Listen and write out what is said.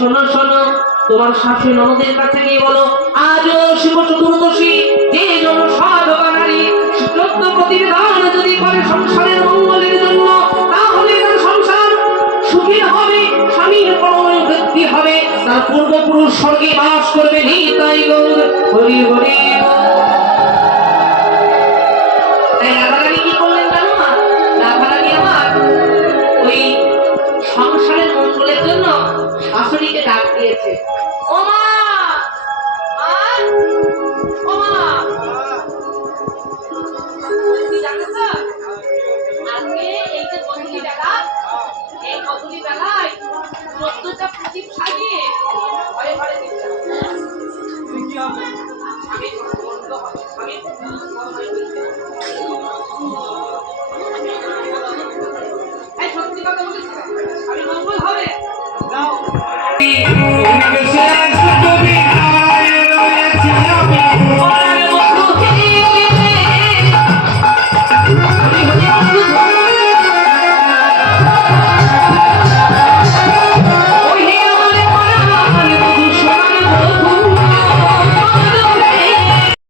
শোনো শোনো, তোমার শাশুড়ি ননদের কাছে গিয়ে বলো, আজও শিব চতুর্দশী, যে জন্য সাধকা নারী সত্য প্রতিবেদন যদি করে সংসারের মঙ্গলের জন্য, তাহলে তার সংসার সুখী হবে, স্বামীর পরম বৃদ্ধি হবে, তার পূর্বপুরুষ স্বর্গে বাস করবে। নিতাই গৌর হরি হরি। তাই রাধারানী কি করলেন জানো মা? রাধারানী আমার ওই সংসারের মঙ্গলের জন্য শাশুড়িকে ডাক দিয়েছে, ও মা, ও মা, কি জানো তো? আজকে এই যে কদলি বেলা, এই কদলি বেলা